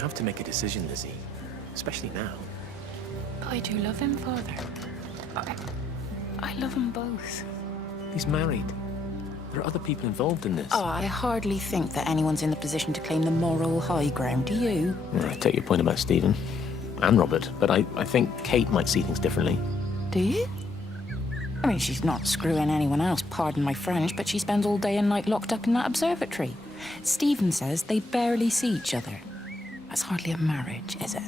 have to make a decision, Lizzie. Especially now. But I do love him, Father. I love them both. He's married. There are other people involved in this. Oh, I hardly think that anyone's in the position to claim the moral high ground, do you? Yeah, I take your point about Stephen. And Robert. But I think Kate might see things differently. Do you? I mean, she's not screwing anyone else, pardon my French, but she spends all day and night locked up in that observatory. Stephen says they barely see each other. That's hardly a marriage, is it?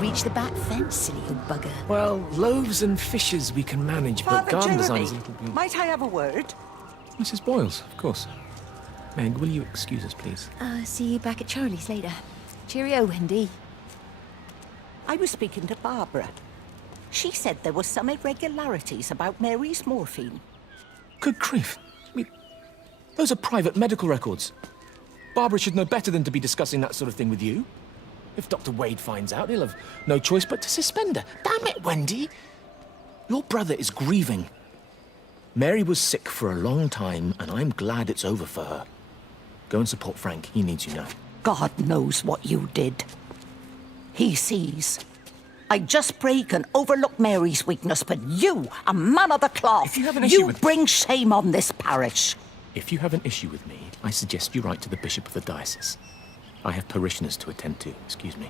Reach the back fence, silly old bugger. Well, loaves and fishes we can manage, but Father garden Jeremy, design's a little bit... might I have a word? Mrs. Boyles, of course. Meg, will you excuse us, please? See you back at Charlie's later. Cheerio, Wendy. I was speaking to Barbara. She said there were some irregularities about Mary's morphine. Good grief. I mean, those are private medical records. Barbara should know better than to be discussing that sort of thing with you. If Dr. Wade finds out, he'll have no choice but to suspend her. Damn it, Wendy! Your brother is grieving. Mary was sick for a long time, and I'm glad it's over for her. Go and support Frank. He needs you now. God knows what you did. He sees. I just break and overlook Mary's weakness, but you, a man of the cloth, If you have an issue with... bring shame on this parish. If you have an issue with me, I suggest you write to the Bishop of the Diocese. I have parishioners to attend to. Excuse me.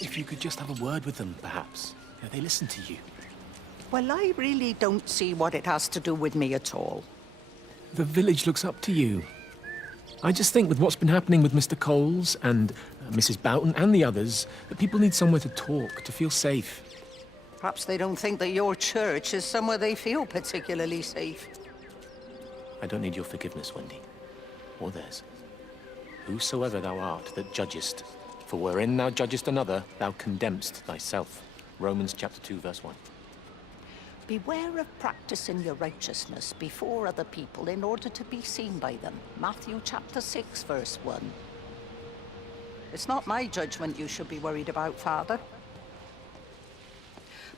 If you could just have a word with them, perhaps. You know, they listen to you. Well, I really don't see what it has to do with me at all. The village looks up to you. I just think with what's been happening with Mr. Coles and Mrs. Boughton and the others, that people need somewhere to talk, to feel safe. Perhaps they don't think that your church is somewhere they feel particularly safe. I don't need your forgiveness, Wendy, or theirs. Whosoever thou art that judgest, for wherein thou judgest another, thou condemnest thyself. Romans chapter 2, verse 1. Beware of practicing your righteousness before other people in order to be seen by them. Matthew chapter 6, verse 1. It's not my judgment you should be worried about, Father.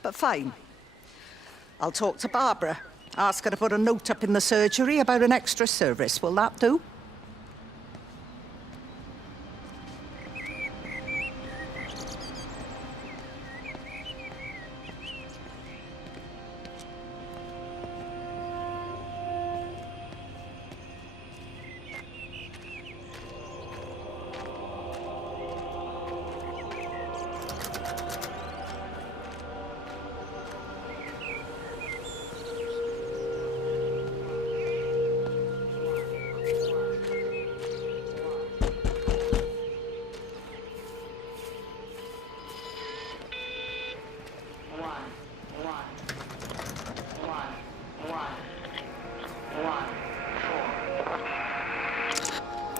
But fine. I'll talk to Barbara. Ask her to put a note up in the surgery about an extra service. Will that do?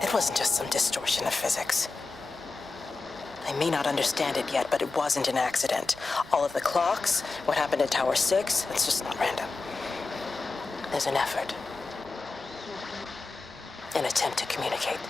It wasn't just some distortion of physics. I may not understand it yet, but it wasn't an accident. All of the clocks, what happened at Tower 6, it's just not random. There's an effort. An attempt to communicate.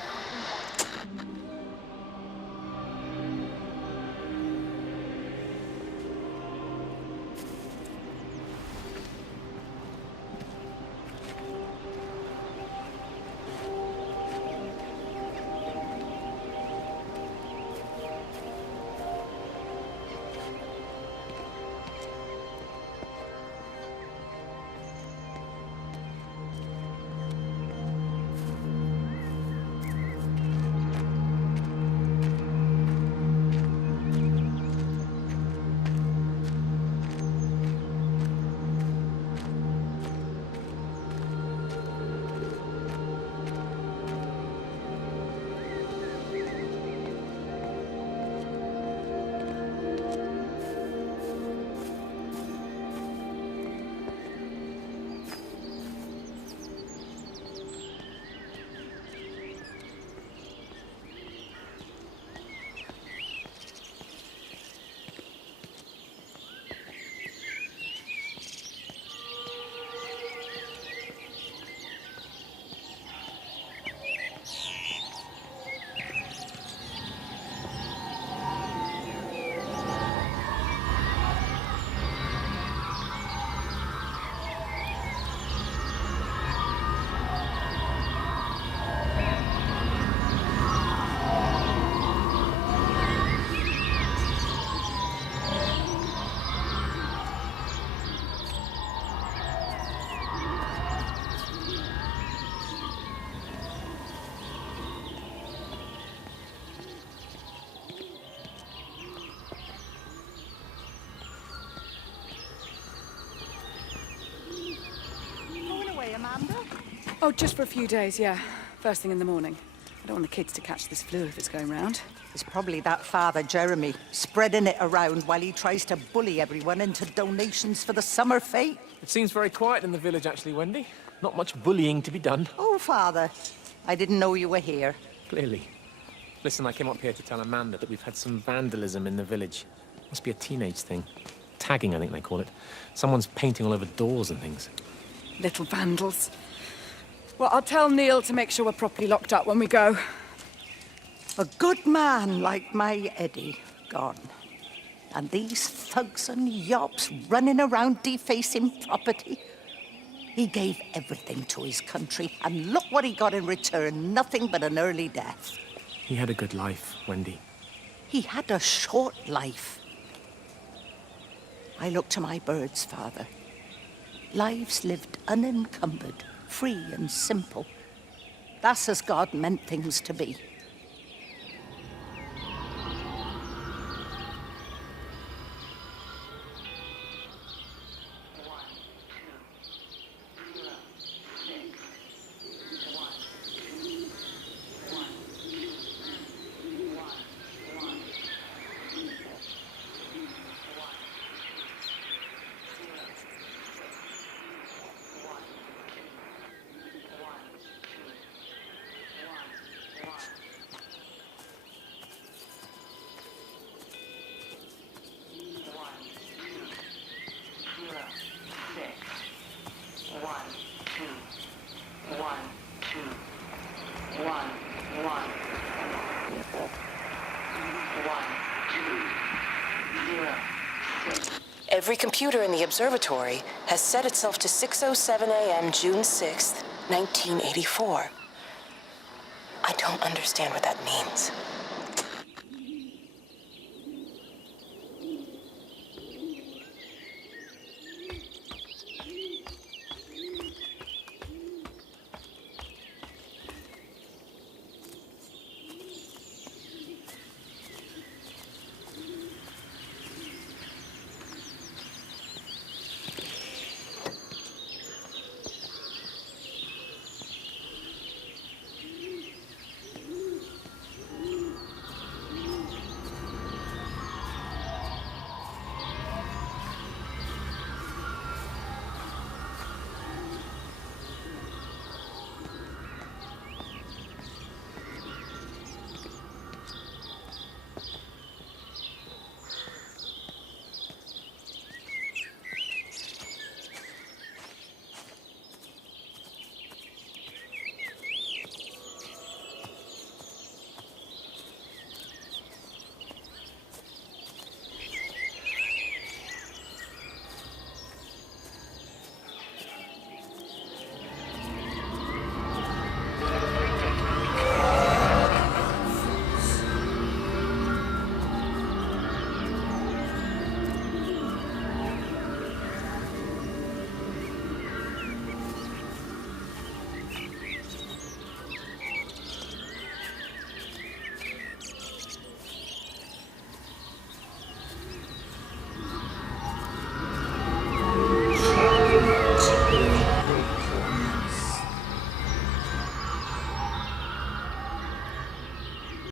Oh, just for a few days, yeah. First thing in the morning. I don't want the kids to catch this flu if it's going round. It's probably that Father Jeremy, spreading it around while he tries to bully everyone into donations for the summer fete. It seems very quiet in the village, actually, Wendy. Not much bullying to be done. Oh, Father, I didn't know you were here. Clearly. Listen, I came up here to tell Amanda that we've had some vandalism in the village. Must be a teenage thing. Tagging, I think they call it. Someone's painting all over doors and things. Little vandals. Well, I'll tell Neil to make sure we're properly locked up when we go. A good man like my Eddie gone. And these thugs and yops running around defacing property. He gave everything to his country, and look what he got in return. Nothing but an early death. He had a good life, Wendy. He had a short life. I look to my birds, Father. Lives lived unencumbered, free and simple. That's as God meant things to be. Every computer in the observatory has set itself to 6:07 a.m. June 6th, 1984. I don't understand what that means.